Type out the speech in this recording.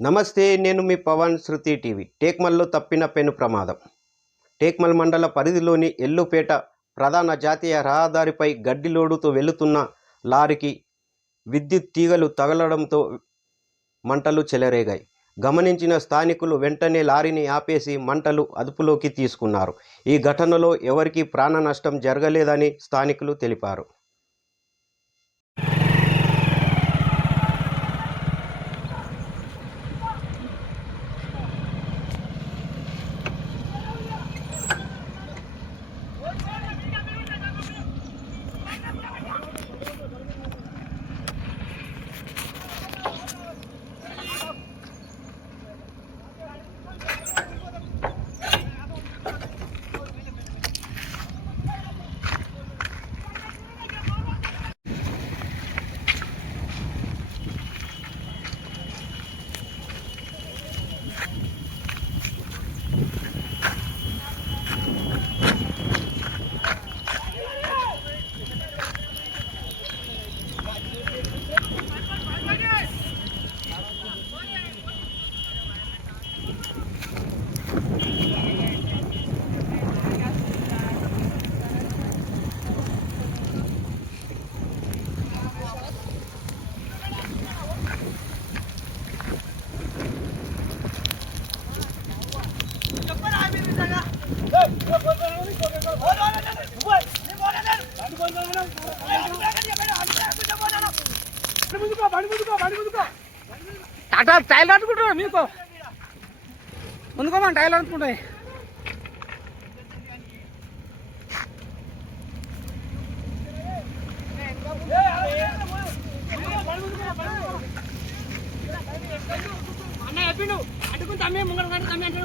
నమస్తే, నేను మీ పవన్. శృతి టీవీ. టేక్మల్లో తప్పిన పెను ప్రమాదం. టేక్మల్ మండల పరిధిలోని ఎల్లుపేట ప్రధాన జాతీయ రహదారిపై గడ్డి లోడుతో వెళుతున్న లారీకి విద్యుత్ తీగలు తగలడంతో మంటలు చెలరేగాయి. గమనించిన స్థానికులు వెంటనే లారీని ఆపేసి మంటలు అదుపులోకి తీసుకున్నారు. ఈ ఘటనలో ఎవరికీ ప్రాణ నష్టం జరగలేదని స్థానికులు తెలిపారు. టాటా టైల్ అనుకుంటున్నా మీకు ముందుకోమని టైల్ అనుకుంటాయి. అన్న చెప్పిండు అడ్డుకుని తమ్మే ముంగడు తమ్మి అంటే